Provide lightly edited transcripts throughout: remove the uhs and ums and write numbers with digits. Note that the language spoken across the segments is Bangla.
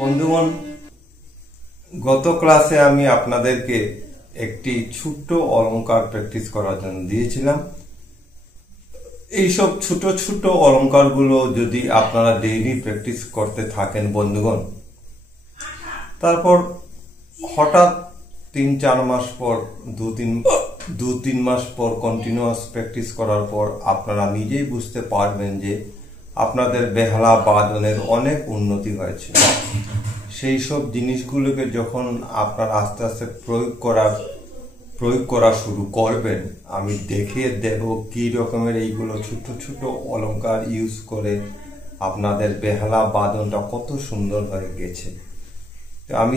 বন্ধুগণ, গত ক্লাসে আমি আপনাদেরকে একটি ছোট্ট অলংকার প্র্যাকটিস করার জন্য দিয়েছিলাম। এইসব ছোট ছোট অলংকারগুলো যদি আপনারা ডেইলি প্র্যাকটিস করতে থাকেন বন্ধুগণ, তারপর হঠাৎ 3-4 মাস পর, দু তিন মাস পর কন্টিনিউয়াস প্র্যাকটিস করার পর আপনারা নিজেই বুঝতে পারবেন যে আপনাদের বেহালা বাদনের অনেক উন্নতি হয়েছে। সেই সব জিনিসগুলোকে যখন আপনারা আস্তে আস্তে প্রয়োগ করা শুরু করবেন, আমি দেখিয়ে দেব কি রকমের এইগুলো ছোট ছোট অলংকার ইউজ করে আপনাদের বেহালা বাদনটা কত সুন্দর হয়ে গেছে। আমি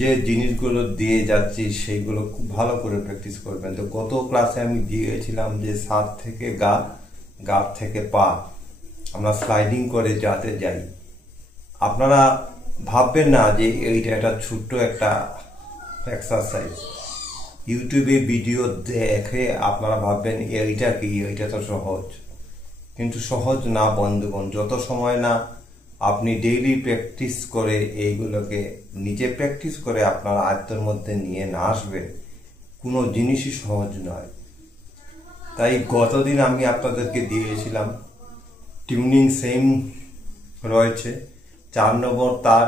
যে জিনিসগুলো দিয়ে যাচ্ছি সেইগুলো খুব ভালো করে প্র্যাকটিস করবেন। তো গত ক্লাসে আমি দিয়েছিলাম যে সাত থেকে গা, গা থেকে পা আমরা স্লাইডিং করে যাতে যাই। আপনারা ভাববেন না যে এইটা একটা ছোট্ট একটা এক্সারসাইজ। ইউটিউবে ভিডিও দেখে আপনারা ভাববেন এইটা কি, এইটা তো সহজ, কিন্তু সহজ না বন্ধুগণ। যত সময় না আপনি ডেইলি প্র্যাকটিস করে এইগুলোকে নিজে প্র্যাকটিস করে আপনার আয়ত্তের মধ্যে নিয়ে না আসবেন, কোনো জিনিসই সহজ নয়। তাই গতদিন আমি আপনাদেরকে দিয়েছিলাম টিউনিং সেম রয়েছে। 4 নম্বর তার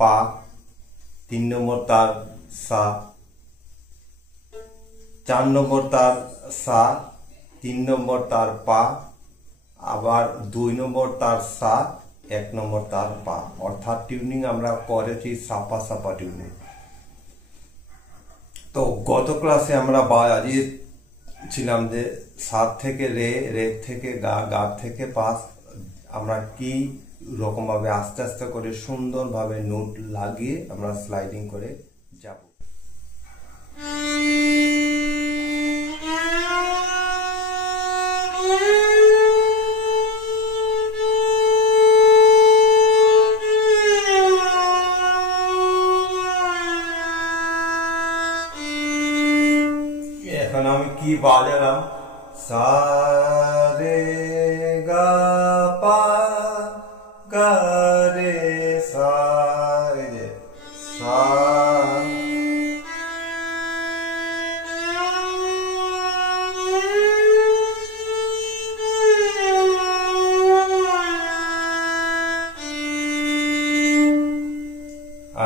পা, 3 নম্বর তার সা, 4 নম্বর তার সা, 3 নম্বর তার পা, আবার 2 নম্বর তার সা, 1 নম্বর তার পা। অর্থাৎ টিউনিং আমরা করেছি সাপা সাপা টিউনিং। তো গত ক্লাসে আমরা বাজিয়েছিলাম যে 7 থেকে রে, রে থেকে গা, গা থেকে পা আমরা কি রকম ভাবে আস্তে আস্তে করে সুন্দরভাবে নোট লাগিয়ে আমরা স্লাইডিং করে যাব। এখন আমি কি বাজালাম, সা রে গা পা গা রে সা, সা।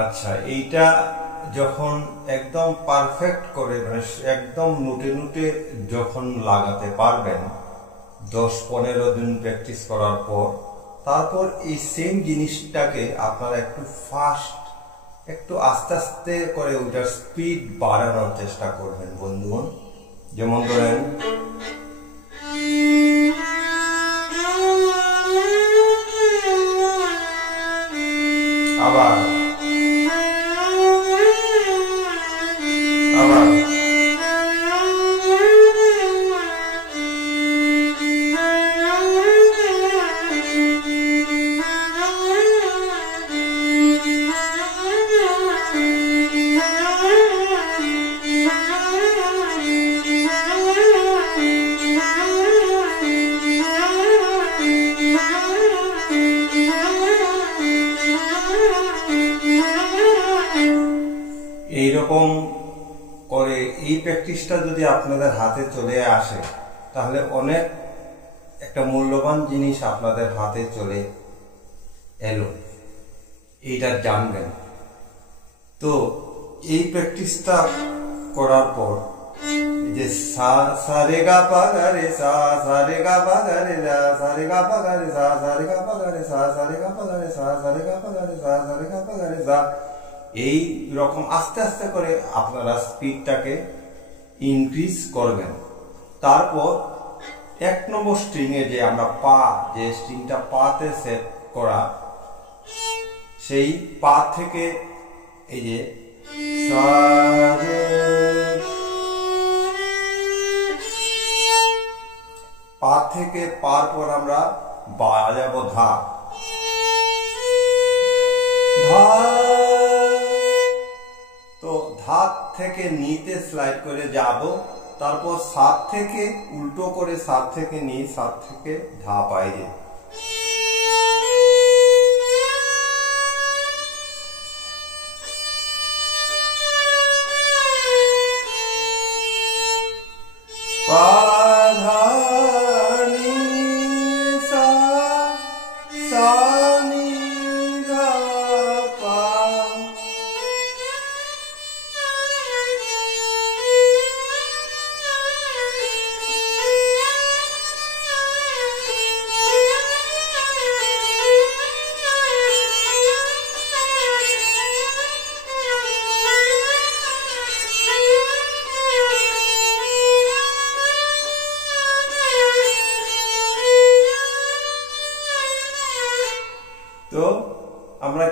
আচ্ছা, এইটা যখন একদম পারফেক্ট করে, একদম নুটে নুটে যখন লাগাতে পারবেন 10-15 দিন প্র্যাকটিস করার পর, তারপর এই সেম জিনিসটাকে আপনারা একটু ফাস্ট, একটু আস্তে আস্তে করে ওইটার স্পিড বাড়ানোর চেষ্টা করবেন বন্ধুগণ। যেমন ধরেন আবার আবার এইরকম করে এই প্র্যাকটিসটা যদি আপনাদের হাতে চলে আসে, তাহলে অনেক একটা মূল্যবান জিনিস আপনাদের হাতে চলে এলো, এইটা জানবেন। তো এই প্র্যাকটিসটা করার পর যে সা সা রে গা পা গা রে সা, সা রে গা পা গা রে সা, সা রে গা পা গা রে সা, সা রে গা পা গা রে সা, সা রে গা পা গা রে সা, সা রে গা পা গা রে সা, সা রে গা পা গা রে সা, এই রকম আস্তে আস্তে করে আপনারা স্পিডটাকে ইনক্রিজ করবেন। তারপর 1 নম্বর স্ট্রিং এ যে আমরা পা, যে স্ট্রিংটা পাতে সেট করা, সেই পা থেকে এই যে সা রে, পা থেকে পার পর আমরা বাজাবো ধা, ধা। তো ধাত থেকে নিতে স্লাইড করে যাব, তারপর 7 থেকে উল্টো করে 7 থেকে নি, 7 থেকে ধা বাইরে।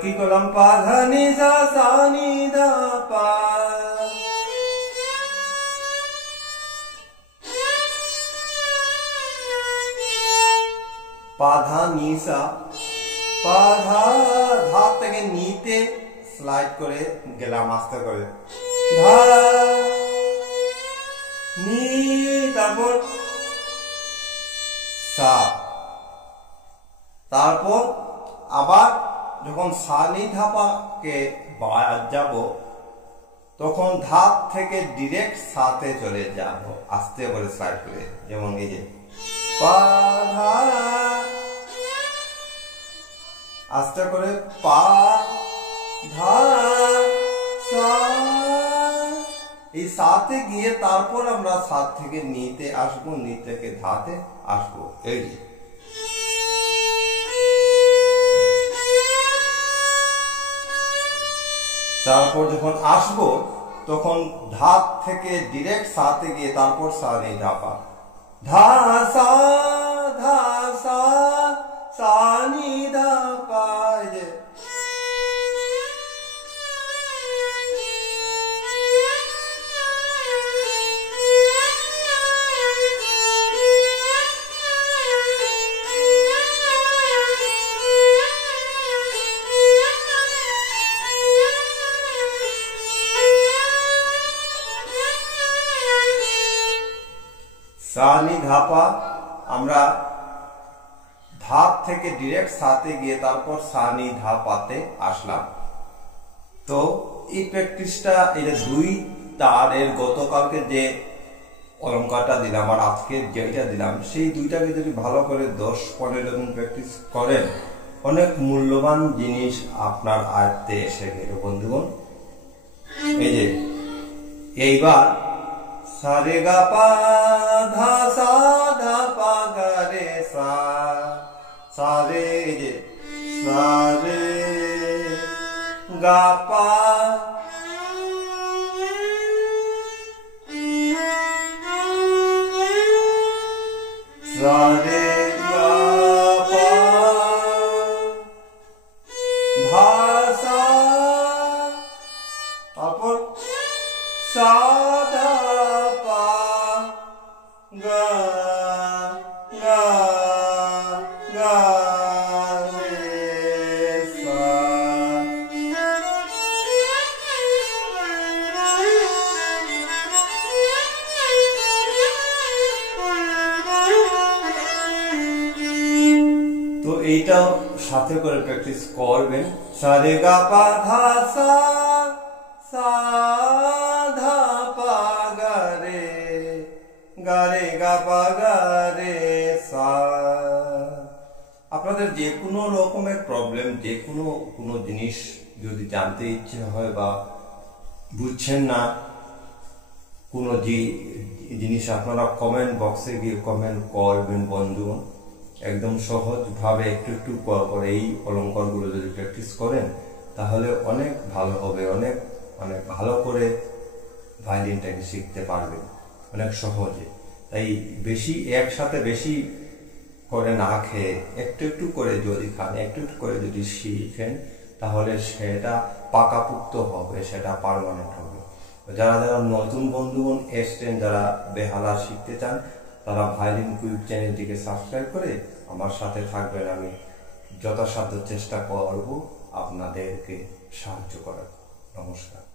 কি করলাম, পা ধা নি সা সা নি ধা পা, পা ধা নি সা, পা ধা, ধা থেকে নিতে স্লাইড করে গেলাম আস্তে করে, ধা নি, তারপর সা, তারপর আবার যখন সা নি ধা পা কে যাব তখন ধা থেকে ডিরেক্ট সাতে চলে যাব আস্তে করে স্লাইড করে, যেমন এই যে পা ধা, আস্তে করে পা ধা সা, এই সাতে গিয়ে তারপর আমরা সাত থেকে নিতে আসবো, নি থেকে ধাতে আসবো, এই যে তারপর যখন আসবো তখন ধাত থেকে ডিরেক্ট সাতে গিয়ে তারপর সা নি ধা পা, ধা সা, ধা সা, সা নি ধা পা, এই যে সা নি ধা পা, আমরা ধাপ থেকে ডিরেক্ট সাতে গিয়ে তারপর সা নি ধা পাতে আসলাম। তো এই প্র্যাকটিসটা, এটা দুই তারের গতকালকে যে অলঙ্কারটা দিলাম আর আজকে যেটা দিলাম, সেই দুইটাকে যদি ভালো করে 10-15 দিন প্র্যাকটিস করেন, অনেক মূল্যবান জিনিস আপনার আয়ত্তে এসে গেল বন্ধুগণ। এই যে এইবার সা রে গা পা ধা সা ধা পা গা রে সা, সা রে, এই যে সা রে গা পা, সা রে গা পা ধা সা, তারপর সা ধা পা গা গা গা রে সা। তো এইটাও সাথে করে প্র্যাকটিস করবেন। সা রে গা পা ধা সা, সা ধা পা গা রে গা পা গা রে সা। আপনাদের যে কোনো রকমের প্রবলেম, যে কোনো জিনিস যদি জানতে ইচ্ছে হয় বা বুঝছেন না কোনো জিনিস, আপনারা কমেন্ট বক্সে গিয়ে কমেন্ট করবেন বন্ধু। একদম সহজভাবে একটু একটু করে এই অলঙ্কারগুলো যদি প্র্যাকটিস করেন তাহলে অনেক ভালো হবে, অনেক ভালো করে ভায়োলিনটাকে শিখতে পারবেন অনেক সহজে। তাই বেশি একসাথে বেশি করে না খেয়ে একটু একটু করে যদি খান, একটু একটু করে যদি শিখেন, তাহলে সেটা পাকাপুক্ত হবে, সেটা পার্মানেন্ট হবে। যারা যারা নতুন বন্ধুগণ এসছেন, যারা বেহালা শিখতে চান, তারা ভায়োলিন কুইক চ্যানেলটিকে সাবস্ক্রাইব করে আমার সাথে থাকবেন। আমি যথাসাধ্য চেষ্টা করব আপনাদেরকে সাহায্য করার। নমস্কার।